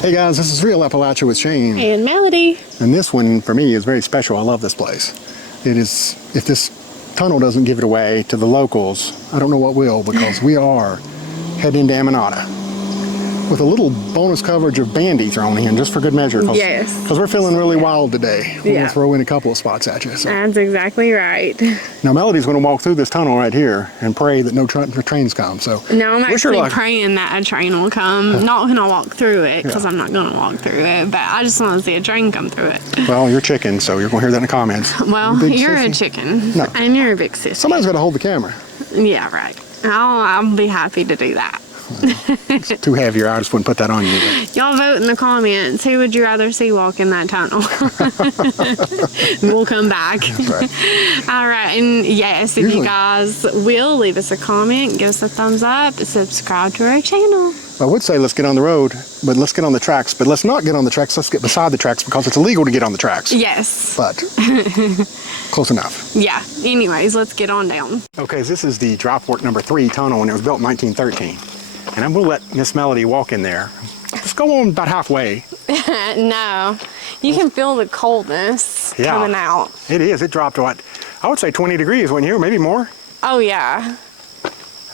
Hey guys, this is Real Appalachia with Shane. And Melody. And this one, for me, is very special. I love this place. It is, if this tunnel doesn't give it away to the locals, I don't know what will, because we are heading to Amonate with a little bonus coverage of bandy thrown in, just for good measure. Yes. Because we're feeling really wild today. We're going to throw in a couple of spots at you. So. That's exactly right. Now Melody's going to walk through this tunnel right here and pray that no trains come. So no, I'm actually praying that a train will come. Not going to walk through it, because I'm not going to walk through it, but I just want to see a train come through it. Well, you're chicken, so you're going to hear that in the comments. Well, you're a chicken. No. And you're a big sissy. Somebody's got to hold the camera. Yeah, right. I'll be happy to do that. It's too heavy, I just wouldn't put that on you. Y'all vote in the comments. Who would you rather see walk in that tunnel? We'll come back. That's right. All right. And yes, if you guys will leave us a comment, give us a thumbs up, subscribe to our channel. I would say let's get on the road, but let's get on the tracks. But let's not get on the tracks. Let's get beside the tracks, because it's illegal to get on the tracks. Yes. But close enough. Yeah. Anyways, let's get on down. Okay, so this is the drop port number 3 tunnel, and it was built in 1913. And I'm going to let Miss Melody walk in there. Let's go on about halfway. No. You can feel the coldness coming out. It is. It dropped, what, I would say 20 degrees, wouldn't you? Maybe more. Oh, yeah.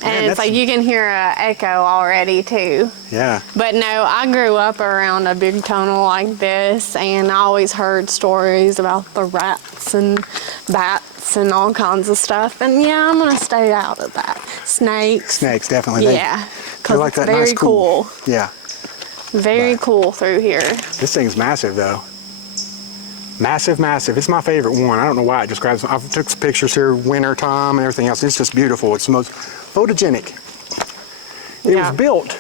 And it's like you can hear an echo already too. Yeah. But no, I grew up around a big tunnel like this, and I always heard stories about the rats and bats and all kinds of stuff. And yeah, I'm gonna stay out of that. Snakes. Snakes, definitely. Yeah, because like it's that very nice cool. Yeah. Very cool through here. This thing's massive though. Massive, massive. It's my favorite one. I don't know why. It just grabs. I took some pictures here, winter time and everything else. It's just beautiful. It's the most photogenic. It was built,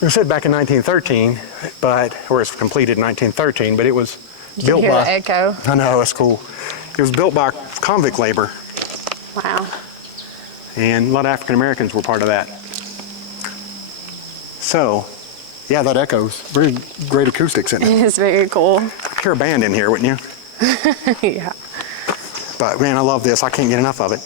it said back in 1913, or it was completed in 1913, but it was built by. The echo. I know, it's cool. It was built by convict labor. Wow. And a lot of African Americans were part of that. So, yeah, that echoes. Very great acoustics in it. It's very cool. I'd hear a band in here, wouldn't you? Yeah. But man, I love this. I can't get enough of it.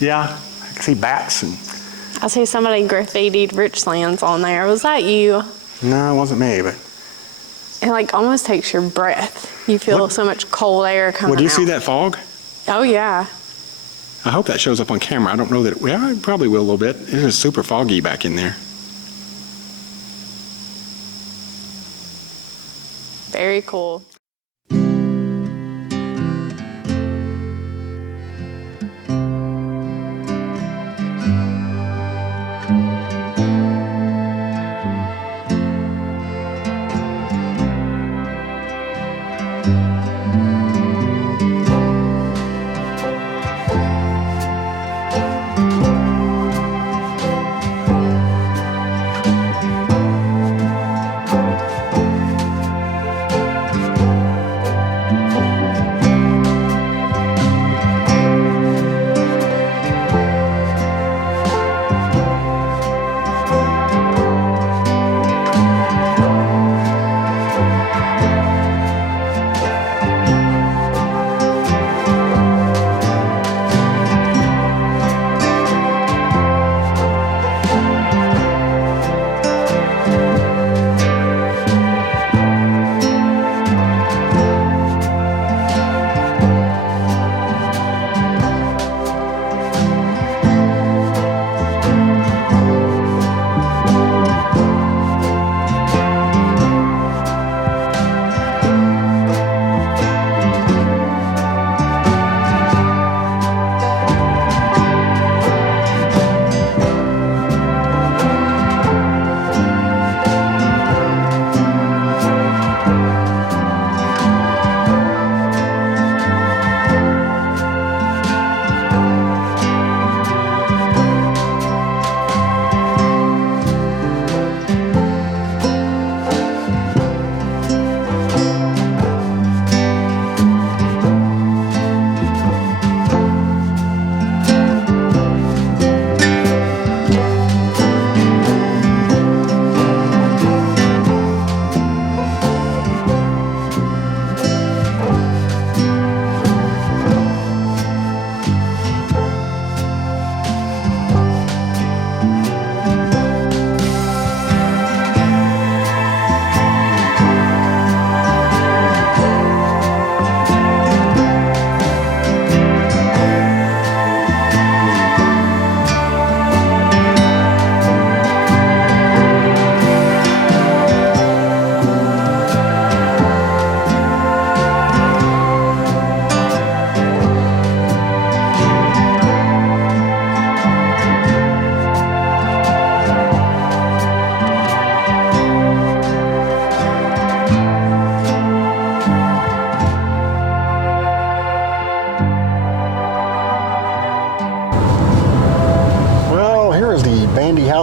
Yeah, I can see bats and. I see somebody graffitied Richlands on there. Was that you? No, it wasn't me, but. It like almost takes your breath. You feel so much cold air coming out. Well, do you see that fog? Oh yeah. I hope that shows up on camera. I don't know that. Well, it probably will a little bit. It is super foggy back in there. Very cool.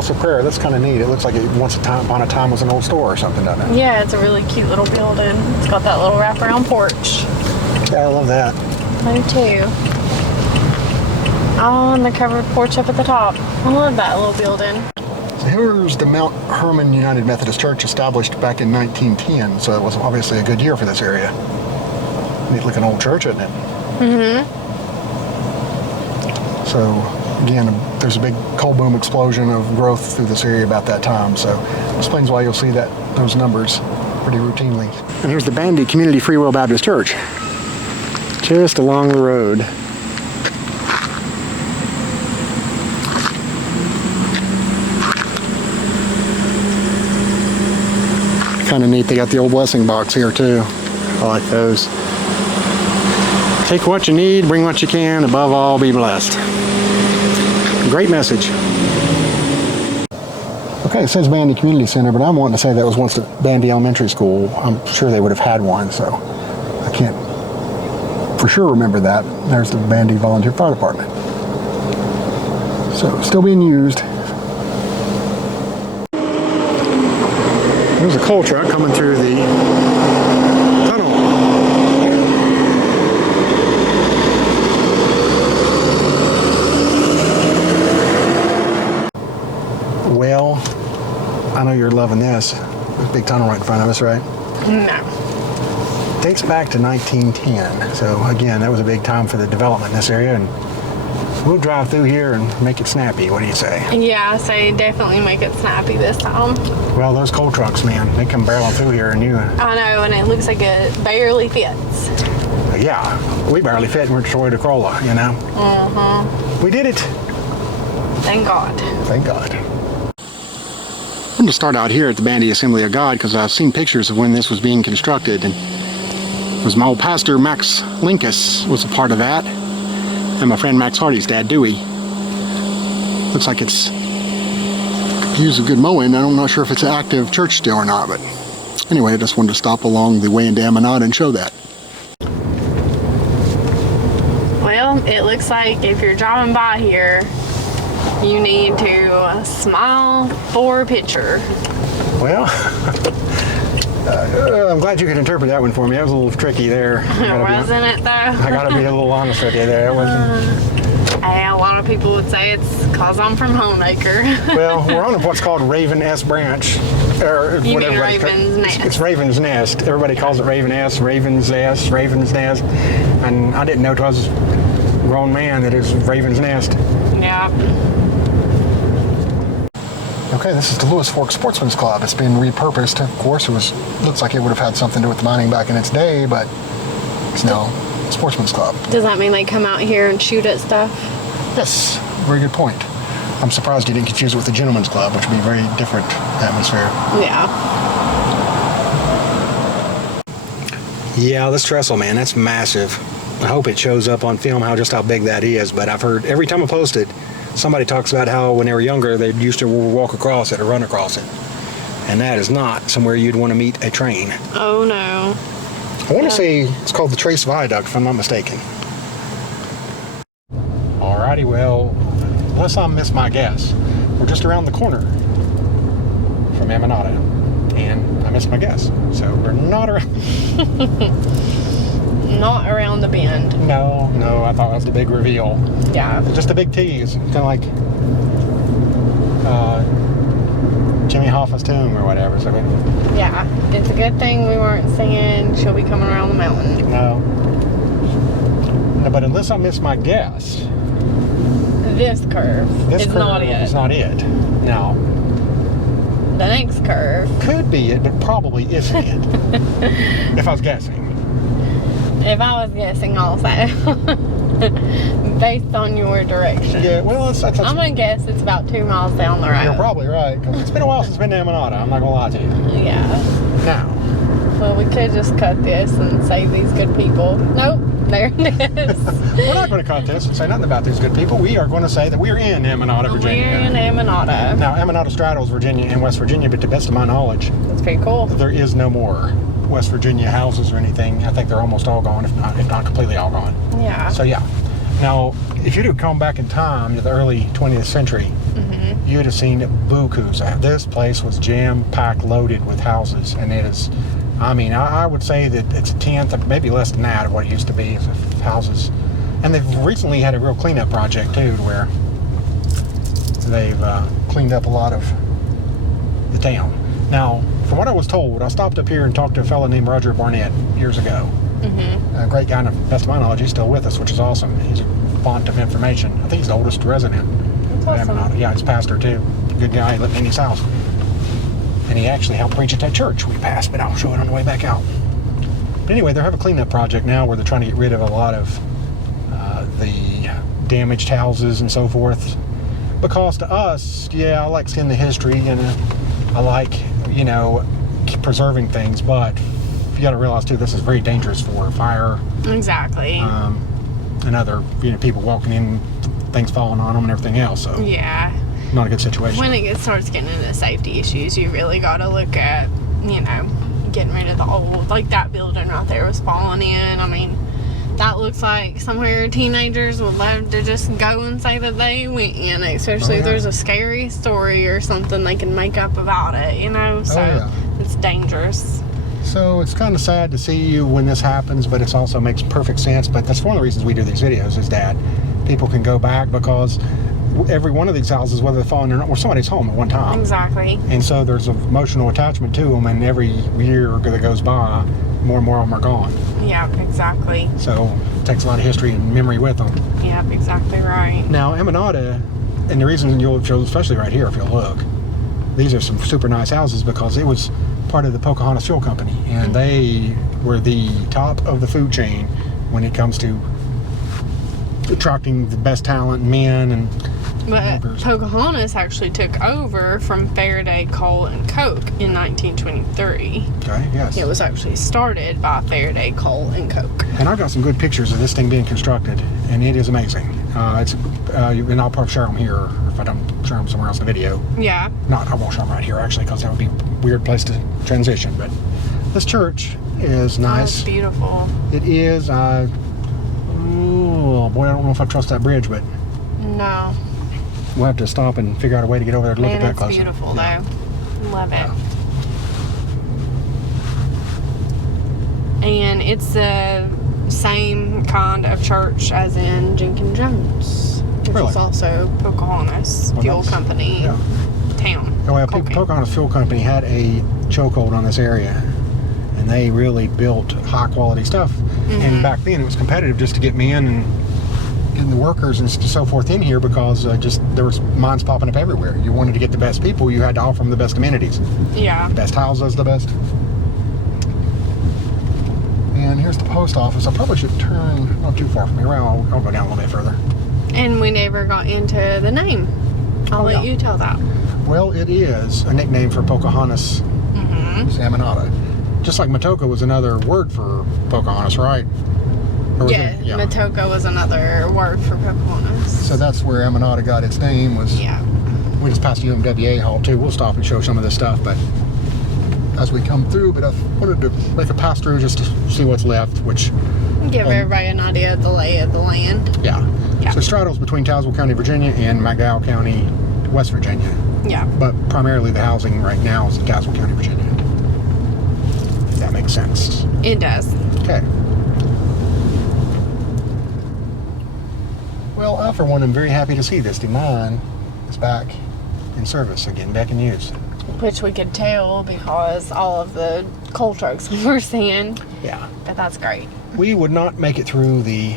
House of Prayer. That's kind of neat. It looks like it once upon a time was an old store or something, doesn't it? Yeah, it's a really cute little building. It's got that little wraparound porch. Yeah, I love that. Me too. Oh, and the covered porch up at the top. I love that little building. So here's the Mount Hermon United Methodist Church, established back in 1910. So it was obviously a good year for this area. Neat looking old church, isn't it? Mm-hmm. So again, there's a big coal boom explosion of growth through this area about that time. So explains why you'll see those numbers pretty routinely. And here's the Bandy Community Free Will Baptist Church, just along the road. Kind of neat. They got the old blessing box here too. I like those. Take what you need, bring what you can, above all, be blessed. Great message. Okay, it says Bandy Community Center, but I'm wanting to say that was once the Bandy Elementary School. I'm sure they would have had one, so I can't for sure remember that. There's the Bandy Volunteer Fire Department. So, still being used. There's a coal truck coming through the tunnel. Well, I know you're loving this. Big tunnel right in front of us, right? No. Dates back to 1910. So again, that was a big time for the development in this area, and we'll drive through here and make it snappy. What do you say? Yeah, I say definitely make it snappy this time. Well, those coal trucks, man, they come barreling through here, and I know, and it looks like it barely fits. Yeah, we barely fit in Toyota Corolla, you know? Mm-hmm. We did it. Thank God. Thank God. I'm going to start out here at the Bandy Assembly of God because I've seen pictures of when this was being constructed, and it was my old pastor, Max Linkus, was a part of that, and my friend Max Hardy's dad, Dewey. Looks like it's used a good mowing. I'm not sure if it's an active church still or not, but anyway, I just wanted to stop along the way into Amonate and show that. Well, it looks like if you're driving by here, you need to smile for a picture. Well, I'm glad you could interpret that one for me. That was a little tricky there. Wasn't it, though? I gotta be a little honest with you there. It wasn't. Hey, a lot of people would say it's because I'm from Homeacre. Well, we're on what's called Raven S Branch. Or You mean whatever Raven's Nest. It's Raven's Nest. Everybody calls it Raven S, Raven's S, Raven's Nest. And I didn't know till I was a grown man that it's Raven's Nest. Yeah. Okay, this is the Lewis Fork Sportsman's Club. It's been repurposed. Of course, looks like it would have had something to do with mining back in its day, but it's now a Sportsman's Club. Does that mean they come out here and shoot at stuff? Yes, very good point. I'm surprised you didn't confuse it with the Gentleman's Club, which would be a very different atmosphere. Yeah. Yeah, this trestle, man, that's massive. I hope it shows up on film just how big that is, but I've heard every time I post it, somebody talks about how when they were younger, they used to walk across it or run across it. And that is not somewhere you'd want to meet a train. Oh, no. I want to say it's called the Trace Viaduct, if I'm not mistaken. Alrighty, well, unless I miss my guess, we're just around the corner from Amonate, and I missed my guess. So we're not around. Not around the bend. No, I thought that was the big reveal. Yeah. Just a big tease, kind of like Jimmy Hoffa's tomb or whatever. So Yeah. It's a good thing we weren't singing She'll Be Coming Around the Mountain. no, but unless I miss my guess, This curve this is curve not it. is not it. Now, The next curve. could be it, but probably isn't it. If I was guessing. If I was guessing also. Based on your direction. Yeah, well, that's I'm going to guess it's about 2 miles down the road. you're probably right, because it's been a while since I've been to Amonate. I'm not going to lie to you. Yeah. Now, Well, we could just cut this and save these good people. Nope. There it is. we're not going to cut this and say nothing about these good people. We are going to say that we're in Amonate, Virginia. We're in Amonate. Now, Amonate straddles Virginia and West Virginia, but to the best of my knowledge, That's pretty cool. there is no more West Virginia houses or anything. I think they're almost all gone, if not completely all gone. Yeah. So yeah, Now, if you'd have come back in time to the early 20th century, you'd have seen bukus. This place was jam-packed, loaded with houses, and it is, I mean, I would say that it's a tenth, maybe less than that, of what it used to be of houses. And they've recently had a real cleanup project too, to where they've cleaned up a lot of the town. Now, from what I was told, I stopped up here and talked to a fellow named Roger Barnett years ago. A great guy, and to the best of my knowledge, he's still with us, which is awesome. He's a font of information. I think he's the oldest resident. That's awesome. Yeah, he's pastor too. Good guy. He lived in his house. And he actually helped preach at that church we passed, but I'll show it on the way back out. But anyway, they have a cleanup project now where they're trying to get rid of a lot of the damaged houses and so forth. Because to us, yeah, I like seeing the history and I like, you know, preserving things, but you got to realize too, this is very dangerous for fire. Exactly. And other, you know, people walking in, things falling on them and everything else. So Yeah. not a good situation. When it starts getting into safety issues, you really got to look at, you know, getting rid of the old, like that building right there was falling in. I mean, that looks like somewhere teenagers would love to just go and say that they went in, especially if there's a scary story or something they can make up about it, you know, so it's dangerous. So it's kind of sad to see you when this happens, but it also makes perfect sense. But that's one of the reasons we do these videos, is that people can go back, because every one of these houses, whether they're falling or not, were somebody's home at one time. Exactly. And so there's an emotional attachment to them, and every year that goes by, more and more of them are gone. Yeah, exactly. So it takes a lot of history and memory with them. Yeah, exactly right. Now, Amonate, and the reason you'll, especially right here if you'll look, these are some super nice houses because it was part of the Pocahontas Fuel Company, and they were the top of the food chain when it comes to attracting the best talent, men and But workers. Pocahontas actually took over from Faraday Coal and Coke in 1923. Okay, yes. It was actually started by Faraday Coal and Coke. And I've got some good pictures of this thing being constructed, and it is amazing. And I'll probably share them here, or if I don't share them somewhere else in the video. Yeah. I won't show them right here, actually, because that would be a weird place to transition. But this church is Oh, nice. it's beautiful. It is. Oh, boy, I don't know if I trust that bridge, but No. we'll have to stop and figure out a way to get over there to look Man, at that it's closer. beautiful, Yeah. though. Love it. And it's the same kind of church as in Jenkins Jones, which Really? is also Pocahontas Fuel that's- Company yeah. town. Well, Colgan. Pocahontas Fuel Company had a chokehold on this area, and they really built high quality stuff. And back then it was competitive just to get men and getting the workers and so forth in here, because just there was mines popping up everywhere. You wanted to get the best people, you had to offer them the best amenities, Yeah. the best houses, the best. And here's the post office. I probably should turn not too far from here. Well, I'll go down a little bit further. And we never got into the name. I'll let you tell that. Well, it is a nickname for Pocahontas. It's Amonate. Just like Matoka was another word for Pocahontas, right? Or was Yeah, it- Matoka was another word for Pocahontas. So that's where Amonate got its name. Was Yeah. we just passed the UMWA hall too. We'll stop and show some of this stuff, but as we come through. But I wanted to make a pass through just to see what's left, which Give everybody an idea of the lay of the land. yeah. Yeah. So it straddles between Tazewell County, Virginia, and McDowell County, West Virginia. Yeah. But primarily the housing right now is in Tazewell County, Virginia. If that makes sense. It does. Okay. Well, I, for one, am very happy to see this. The mine is back in service again, back in use. Which we could tell because all of the coal trucks we're seeing. Yeah. But that's great. We would not make it through the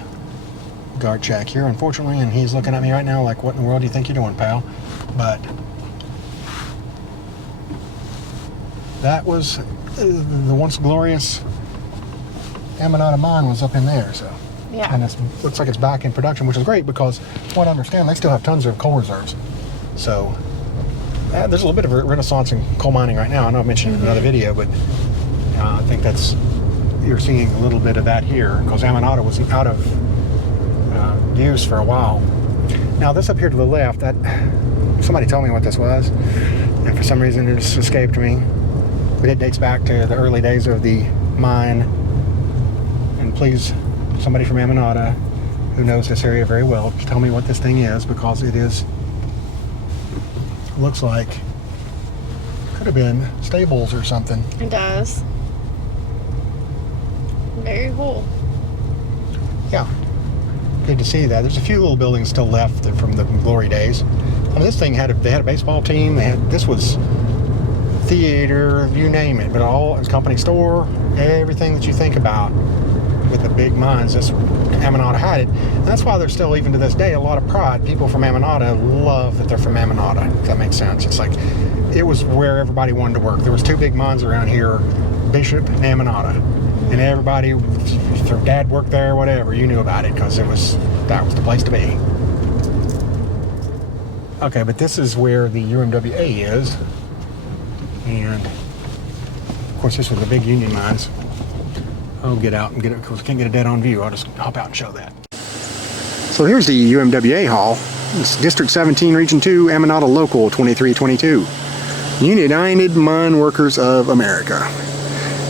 guard check here, unfortunately, and he's looking at me right now like, what in the world do you think you're doing, pal? But that was the once glorious Amonate mine was up in there, so. Yeah. And it looks like it's back in production, which is great because, from what I understand, they still have tons of coal reserves. So there's a little bit of a renaissance in coal mining right now. I know I mentioned it in another video, but I think you're seeing a little bit of that here because Amonate was out of use for a while. Now this up here to the left, somebody told me what this was, and for some reason it just escaped me. But it dates back to the early days of the mine. And please, somebody from Amonate, who knows this area very well, tell me what this thing is, because it is, looks like, could have been stables or something. It does. Very cool. Yeah, good to see that. There's a few little buildings still left from the glory days. I mean, this thing they had a baseball team. This was theater, you name it, but all, it was company store, everything that you think about with the big mines. This Amonate had it, and that's why there's still, even to this day, a lot of pride. People from Amonate love that they're from Amonate, if that makes sense. It's like, it was where everybody wanted to work. There was two big mines around here, Bishop and Amonate, and everybody, if their dad worked there or whatever, you knew about it, because that was the place to be. Okay, but this is where the UMWA is, and of course this was the big Union mines. I'll get out and get it, because I can't get a dead on view. I'll just hop out and show that. So here's the UMWA Hall. It's District 17, Region 2, Amonate Local 2322. United Mine Workers of America.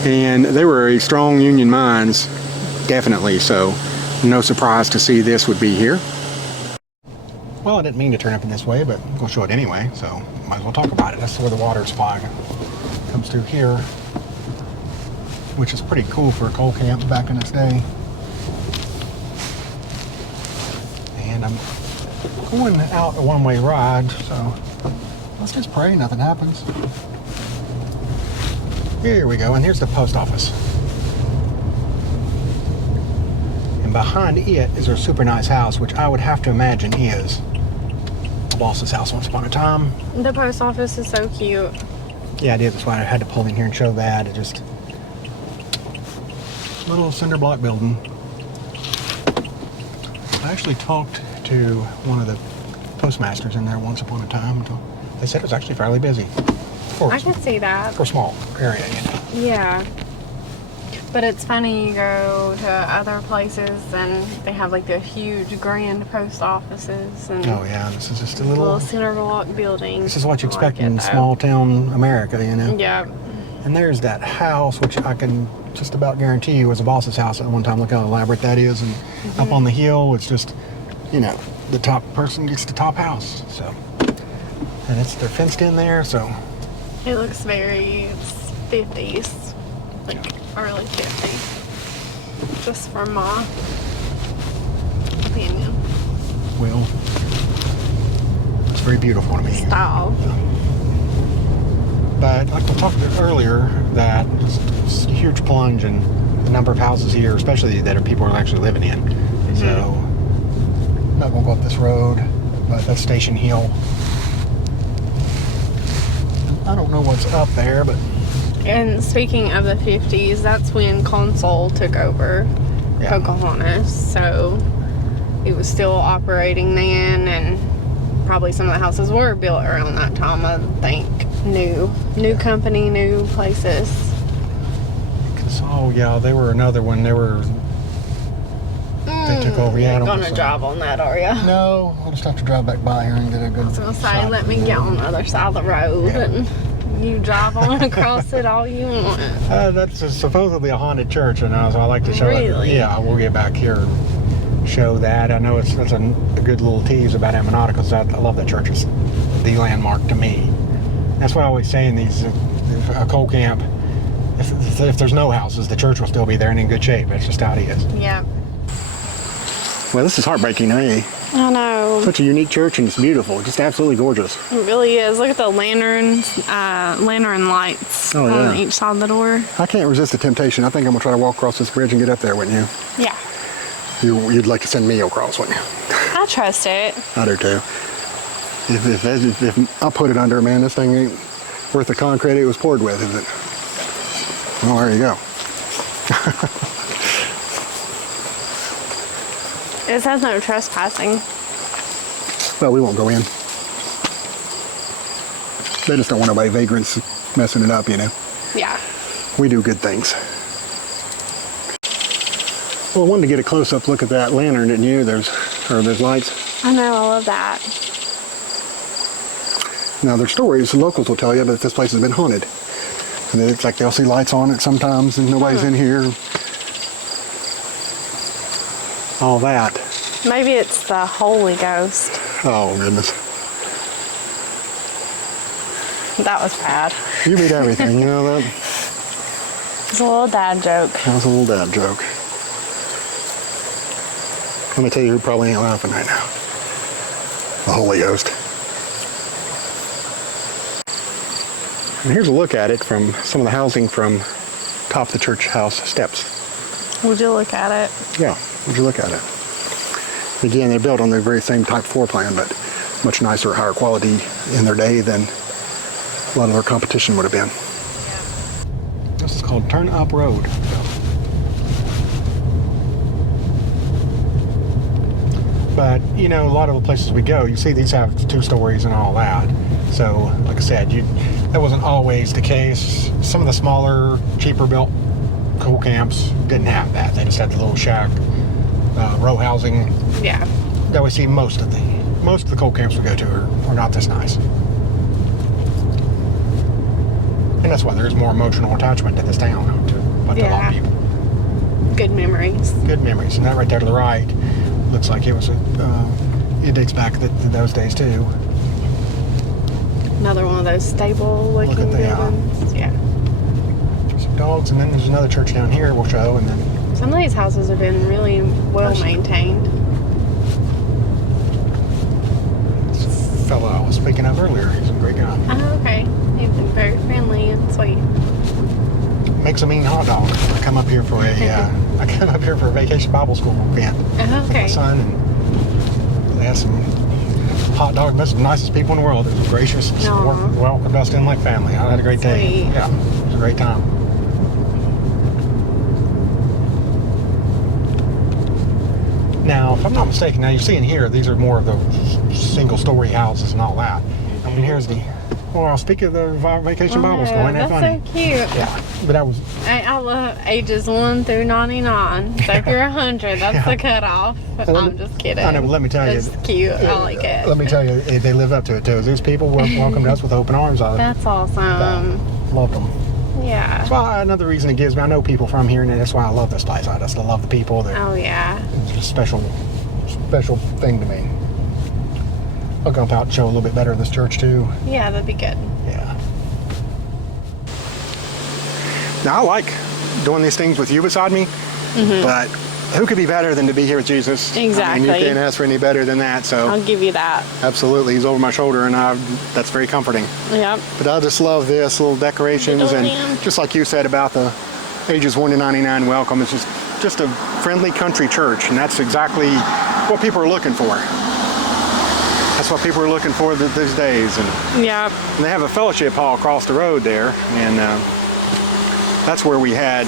And they were a strong union mines, definitely, so no surprise to see this would be here. Well, I didn't mean to turn up in this way, but we'll show it anyway, so might as well talk about it. That's where the water supply comes through here, which is pretty cool for a coal camp back in its day. And I'm going out a one-way ride, so let's just pray nothing happens. Here we go, and here's the post office. And behind it is a super nice house, which I would have to imagine is the boss's house once upon a time. The post office is so cute. Yeah, I did. That's why I had to pull in here and show that. It just, little cinder block building. I actually talked to one of the postmasters in there once upon a time. They said it was actually fairly busy. I can see that. For a small area, you know. Yeah. But it's funny, you go to other places and they have like the huge grand post offices and oh yeah, this is just a little cinder block building. This is what you expect in small town America, you know. Yeah. And there's that house, which I can just about guarantee you was a boss's house at one time. Look how elaborate that is, and up on the hill, it's just, you know, the top person gets the top house. So, and they're fenced in there, so. It looks very 50s, like early 50s, just from my opinion. Well, it's very beautiful to me. Style. But like we talked about earlier, that it's a huge plunge in the number of houses here, especially that people are actually living in. So, I'm not gonna go up this road, but that's Station Hill. I don't know what's up there, but. And speaking of the 50s, that's when Consul took over Pocahontas, so it was still operating then, and probably some of the houses were built around that time, I think. New company, new places. Oh yeah, they were another one. They took over. Yeah, You're gonna drive on that, are you? No, I'll just have to drive back by here and get a good. I was gonna say, let me get on the other side of the road and you drive on across it all you want. That's supposedly a haunted church, and so I like to show it. Really? Yeah, we'll get back here and show that. I know that's a good little tease about Amonate, because I love that church. It's the landmark to me. That's what I always say in these, a coal camp, if there's no houses, the church will still be there and in good shape. That's just how it is. Yeah. Well, this is heartbreaking to me. I know. Such a unique church, and it's beautiful. Just absolutely gorgeous. It really is. Look at the lanterns, lantern lights on each side of the door. I can't resist the temptation. I think I'm going to try to walk across this bridge and get up there, wouldn't you? Yeah. You'd like to send me across, wouldn't you? I trust it. I do too. If I put it under, man, this thing ain't worth the concrete it was poured with, is it? Well, there you go. It says no trespassing. Well, we won't go in. They just don't want nobody vagrants messing it up, you know. Yeah. We do good things. Well, I wanted to get a close-up look at that lantern, didn't you? There's lights. I know, I love that. Now, there's stories, the locals will tell you, that this place has been haunted. And it's like they'll see lights on it sometimes and nobody's in here. All that. Maybe it's the Holy Ghost. Oh, goodness. That was bad. You beat everything, you know that? It's a little dad joke. That was a little dad joke. Let me tell you who probably ain't laughing right now. The Holy Ghost. And here's a look at it from some of the housing from top of the church house steps. Would you look at it? Yeah, would you look at it? Again, they're built on the very same type floor plan, but much nicer, higher quality in their day than a lot of their competition would have been. This is called Turn Up Road. But, you know, a lot of the places we go, you see these have 2 stories and all that. So, like I said, that wasn't always the case. Some of the smaller, cheaper built cool camps didn't have that. They just had the little shack, row housing. Yeah. That we see most of the coal camps we go to are not this nice. And that's why there's more emotional attachment to this town to a lot of people. Good memories. Good memories. And that right there to the right looks like it was it dates back to those days too. Another one of those stable looking buildings. Yeah. Some dogs, and then there's another church down here we'll show, and then some of these houses have been really well maintained. This fellow I was speaking of earlier, he's a great guy. Oh, okay. He's been very friendly and sweet. Makes a mean hot dog. I come up here for a vacation Bible school event with my son, and they had some hot dog. Most of the nicest people in the world. It was gracious, welcomed us in like family. I had a great day. Yeah, it was a great time. Now, if I'm not mistaken, now you're seeing here, these are more of the single-story houses and all that. I mean, here's the. Well, I'll speak of the vacation Bible school. Ain't that funny? That's so cute. Yeah, but that was. I love ages 1 through 99. So if you're 100, that's the cutoff. I'm just kidding. I know, but let me tell you. It's cute. I like it. Let me tell you, they live up to it too. These people welcomed us with open arms. That's awesome. Loved them. Yeah. That's why another reason it gives me. I know people from here, and that's why I love this place. I just love the people. Oh yeah. It's a special thing to me. I'll come out and show a little bit better of this church too. Yeah, that'd be good. Yeah. Now I like doing these things with you beside me, but who could be better than to be here with Jesus? Exactly. I mean, you can't ask for any better than that. So I'll give you that. Absolutely, he's over my shoulder, and that's very comforting. Yep. But I just love this little decorations, and just like you said about the ages 1 to 99 welcome, it's just a friendly country church, and that's exactly what people are looking for. That's what people are looking for these days. And, yep. And they have a fellowship hall across the road there, and that's where we had.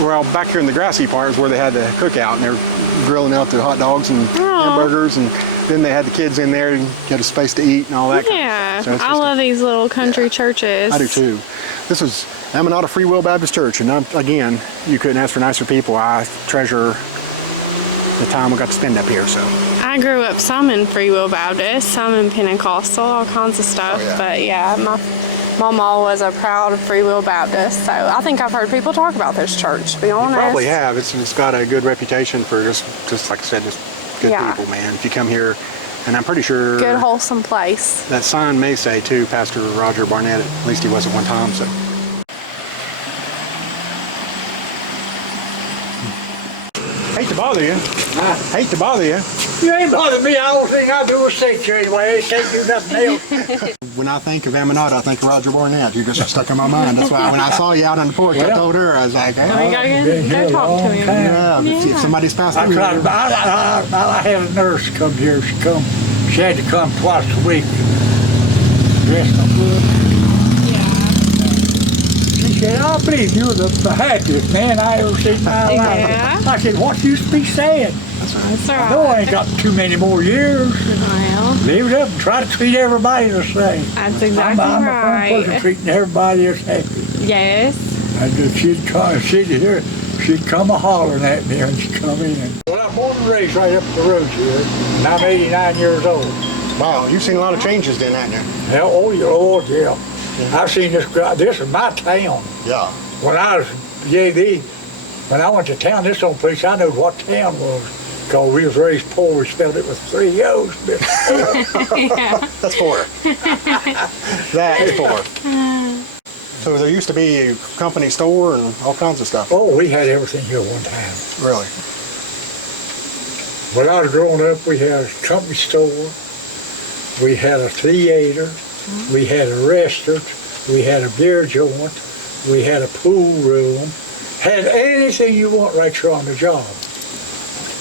Well, back here in the Grassi part is where they had the cookout, and they were grilling out the hot dogs and hamburgers, and then they had the kids in there and get a space to eat and all that kind of stuff. So I love these little country churches. I do too. This is Amonate Free Will Baptist Church, and again, you couldn't ask for nicer people. I treasure the time we got to spend up here. So I grew up some in Free Will Baptist, some in Pentecostal, all kinds of stuff. But yeah, my mama was a proud Free Will Baptist, so I think I've heard people talk about this church, to be honest. You probably have. It's got a good reputation for just like I said, just good people, man. If you come here, and I'm pretty sure good wholesome place. That sign may say too, Pastor Roger Barnett. At least he was at one time. So. Hate to bother you. Hate to bother you. You ain't bothering me. All thing I do is sit here anyway. I can't do nothing else. When I think of Amonate, I think of Roger Barnett. You just stuck in my mind. That's why when I saw you out on the porch, I told her, I was like, hey, we gotta go talk to him. Yeah, if somebody's passed through. I had a nurse come here. She had to come twice a week. Dressed up good. She said, I believe you're the happiest man I ever seen in my life. I said, what you be saying? That's right. That's right. I know I ain't got too many more years. Well, Leave it up and try to treat everybody the same. That's exactly I'm right. a person treating everybody the same. Yes. And she'd come a hollering at me when she'd come in. Well, I'm born and raised right up the road here, and I'm 89 years old. Wow, you've seen a lot of changes then, haven't you? Hell, oh, Lord, yeah. I've seen this is my town. Yeah. When I was when I went to town, this old place, I knew what town was. Because we was raised poor, we spelled it with 3 O's. That's poor. That's poor. So there used to be a company store and all kinds of stuff. Oh, we had everything here one time. Really? When I was growing up, we had a company store, we had a theater, we had a restaurant, we had a beer joint, we had a pool room, had anything you want right here on the job.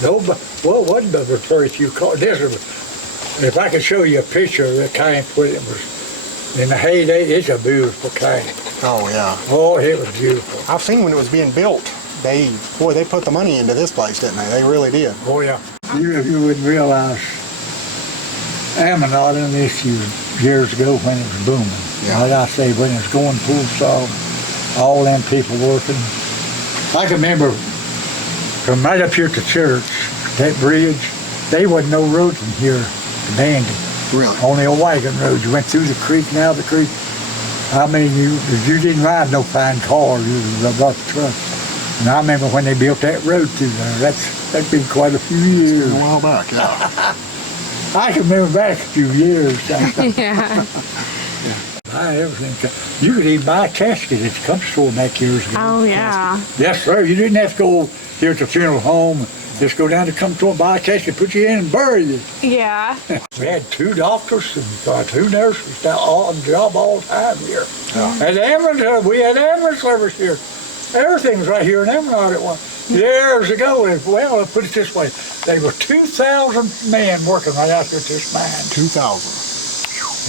Nobody, well, it wasn't but very few cars. If I could show you a picture of the camp when it was in the heyday, it's a beautiful camp. Oh, yeah. Oh, it was beautiful. I've seen when it was being built, they put the money into this place, didn't they? They really did. Oh, yeah. You wouldn't realize Amonate in this years ago when it was booming. Yeah. Like I say, when it was going full saw, all them people working. I can remember from right up here to church, that bridge, there wasn't no road from here to Bandy. Really? Only a wagon road. You went through the creek and out of the creek. I mean, you didn't ride no fine car, you was about the truck. And I remember when they built that road through there, that'd been quite a few years. A while back, yeah. I can remember back a few years. Yeah. Buy everything. You could even buy a casket at the country store back years ago. Oh, yeah. Yes, sir. You didn't have to go here at the funeral home. Just go down to the country store, buy a casket, put you in, and bury you. Yeah. We had 2 doctors and 2 nurses on the job all the time here. Yeah. And ambulance, we had ambulance service here. Everything was right here in Amonate at one. Years ago, well, I'll put it this way, there were 2,000 men working right out here at this mine 2,000.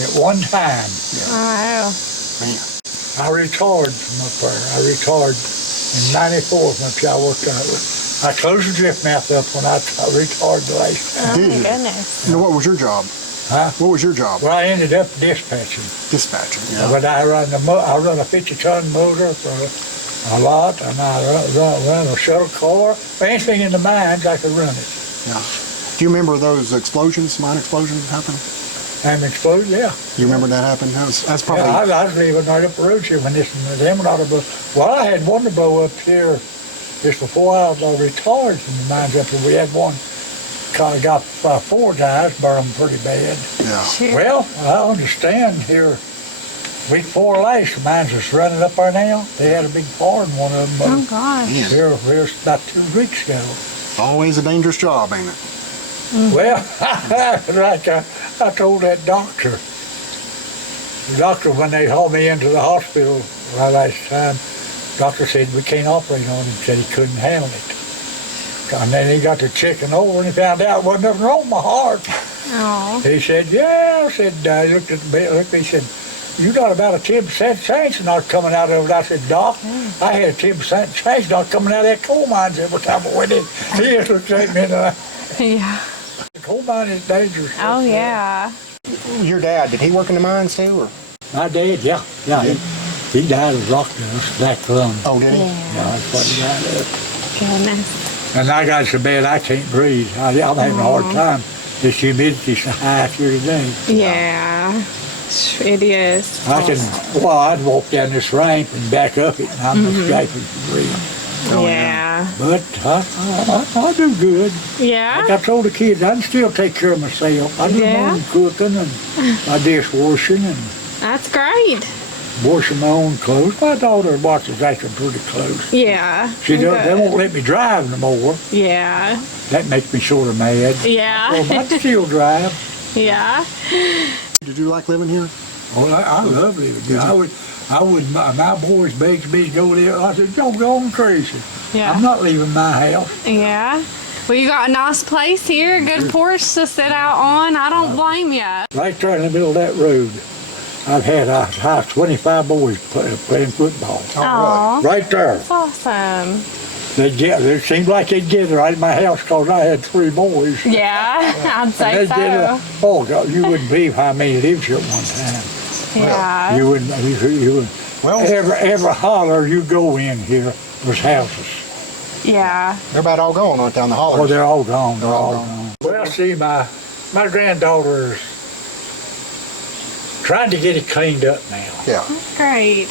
at one time. Wow. Man. I retired from up there. I retired in '94 when I worked on it. I closed the drift mouth up when I retired the last time. Oh, Did my you? goodness. You know, what was your job? Huh? What was your job? Well, I ended up dispatching. Dispatching. Yeah. But I run a 50-ton motor for a lot, and I run a shuttle car. Anything in the mines, I could run it. Yeah. Do you remember those explosions, mine explosions happened? And exploded, yeah. You remember that happened? That's probably. Yeah, I was leaving right up the road here when this Amonate blew. Well, I had one to blow up here just before I retired from the mines up here. We had one, kind of got 4 guys, burned them pretty bad. Yeah. Sure. Well, I understand here, week 4 last, the mines was running up there now. They had a big fire in one of them. Oh, gosh. Man. Here about 2 weeks ago. Always a dangerous job, ain't it? Well, like I told that doctor. The doctor, when they hauled me into the hospital last time, doctor said we can't operate on him. Said he couldn't handle it. And then he got to checking over and he found out there wasn't nothing wrong with my heart. Oh. He said, yeah. I said, he looked at me, he said, you got about a 10% chance of not coming out of it. I said, Doc, I had a 10% chance of not coming out of that coal mines every time I went in. He just looked at me and Yeah. the coal mine is dangerous. Oh, yeah. Your dad, did he work in the mines too, or? My dad, yeah. He died of rock dust, black lung. Oh, did he? Yeah. Yeah, that's what he died of. Goodness. And I got so bad I can't breathe. I'm having a hard time. This humidity's so high here today. Yeah. It is. I'd walk down this ramp and back up it, and I'm escaping from breathing. Oh, yeah. But I do good. Yeah. Like I told the kids, I can still take care of myself. I do my Yeah. own cooking and my dishwashing and That's great. washing my own clothes. My daughter watches after pretty close. Yeah. She does, they Good. won't let me drive no more. Yeah. That makes me sort of mad. Yeah. Well, I can still drive. Yeah. Did you like living here? Oh, I love living here. I would, my boys begged me to go there. I said, don't go on crazy. Yeah. I'm not leaving my house. Yeah. Well, you got a nice place here, a good porch to sit out on. I don't blame you. Right there in the middle of that road, I've had 25 boys playing football. Aw. Right there. That's awesome. It seemed like they'd get right in my house because I had 3 boys. Yeah, I'd say And they'd get so. oh, God, you wouldn't believe how many lived here at one time. Yeah. You wouldn't. Well, Every holler you go in here was houses. Yeah. they're about all gone, aren't they, on the hollers? Oh, they're all gone. They're all gone. gone. Well, see, my granddaughter's trying to get it cleaned up now. Yeah. That's great.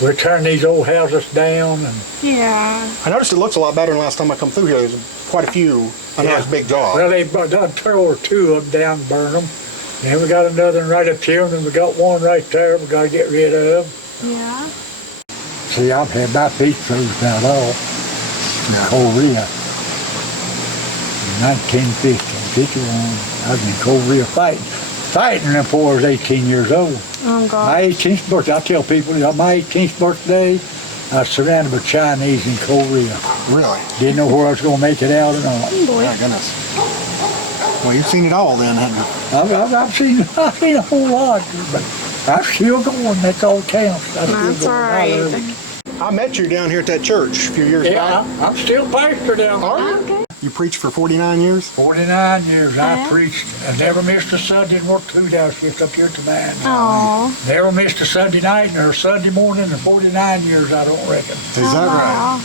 We're tearing these old houses down, and Yeah. I noticed it looks a lot better than last time I come through here. There's quite a few. I know it's a big dog. Well, they done tore 2 of them down and burned them. And we got another one right up here, and then we got one right there we got to get rid of. Yeah. See, I've had my feet frozen out all in Korea. In 1950, 51, I was in Korea fighting them before I was 18 years old. Oh, God. My 18th birthday, I tell people, my 18th birthday, I was surrounded by Chinese in Korea. Really? Didn't know where I was going to make it out or not. Oh, boy. My goodness. Well, you've seen it all then, haven't you? I've seen a whole lot, but I'm still going. That's all that counts. That's all right. I met you down here at that church a few years Yeah, back. I'm still pastor down there. Okay. You preached for 49 years? 49 years I Yeah. preached. I never missed a Sunday and worked 2 shifts up here to mine. Oh. Never missed a Sunday night or a Sunday morning in 49 years, I don't reckon. Is that right?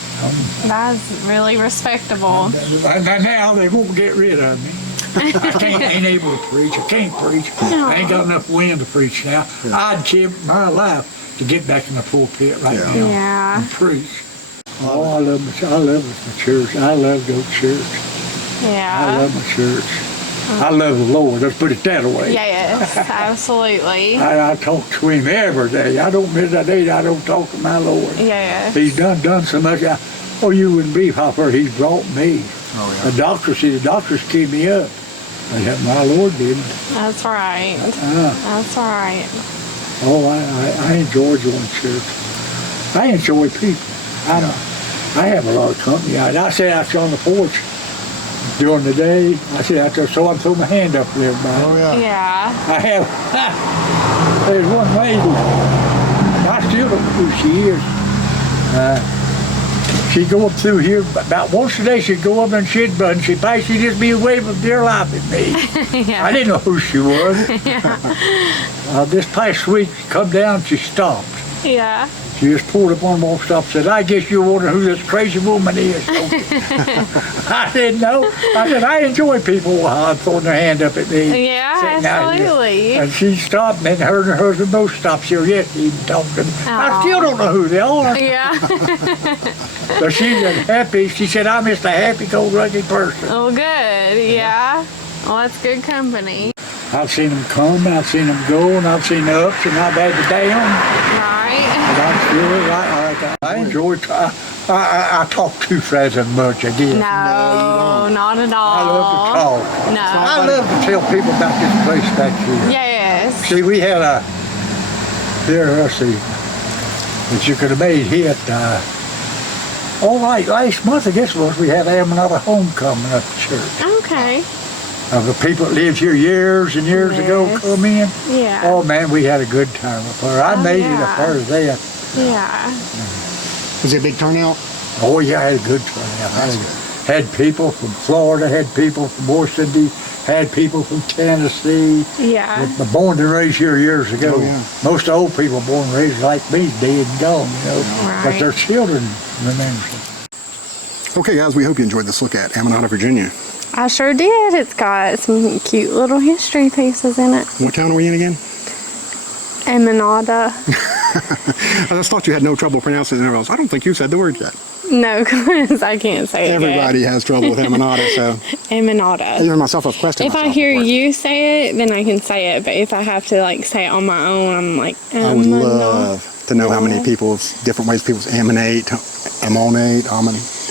That's really respectable. And now they won't get rid of me. I ain't able to preach. I can't preach. I ain't got enough wind to preach now. I'd give my life to get back in the pulpit right now Yeah. and preach. Oh, I love my church. I love to go to church. I Yeah. love my church. I love the Lord. Let's put it that way. Yes, absolutely. I talk to Him every day. I don't miss a day I don't talk to my Lord. Yes. He's done so much. You wouldn't believe how far He's brought me. Oh, yeah. The doctors keep me up. And my Lord didn't. That's right. That's right. I enjoy going to church. I enjoy people. I have a lot of company. I sit out there on the porch during the day. I sit out there so I can throw my hand up for everybody. Oh, yeah. Yeah. I have, there's one lady, I still don't know who she is. She'd go up through here about once a day. She'd go up and she'd just be waving dear life at me. Yeah. I didn't know who she was. This past week, she come down, she stopped. Yeah. She just pulled up one more stop and said, I guess you're wondering who this crazy woman is. I didn't know. I said, I enjoy people throwing their hand up at me. Yeah, sitting out here." absolutely. And she stopped, and then her and her husband both stopped here yesterday even talking. I still don't know who they are. Yeah. But she's happy. She said, I'm just a happy-go-lucky person. Oh, good. Yeah. Well, that's good company. I've seen them come, and I've seen them go, and I've seen the ups, and I've had the down. Right. But I'm still, I enjoy, I talk too fast and much, I guess. No, not at all. I love to talk. No. I love to tell people about this place back here. Yes. See, we had let's see, that you could have made hit, last month, I guess it was, we had Amonate homecoming up at church. Okay. Of the people that lived here years and years ago Yes. come in. Yeah. Oh man, we had a good time up there. I made it up there that. Yeah. Was it a big turnout? Oh yeah, I had a good turnout. Had people from Florida, had people from Washington, had people from Tennessee. Yeah. But born and raised here years ago. Oh, yeah. Most of the old people born and raised like me dead and gone, Right. But their children remember them. Okay, guys, we hope you enjoyed this look at Amonate, Virginia. I sure did. It's got some cute little history pieces in it. What town are we in again? Amonate. I just thought you had no trouble pronouncing it. I don't think you said the word yet. No, because I can't say it. Everybody has trouble with Amonate, so Amonate. even myself, I've questioned If I myself hear before. you say it, then I can say it. But if I have to say it on my own, I'm like, I would love to know how many people's different ways people's Amonate,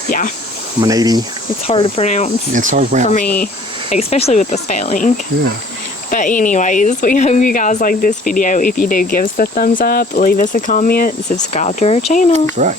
Yeah, Amonate. it's hard to pronounce. It's hard to pronounce. For me, especially with the spelling. Yeah. But anyways, we hope you guys like this video. If you do, give us a thumbs up, leave us a comment, and subscribe to our channel. That's right.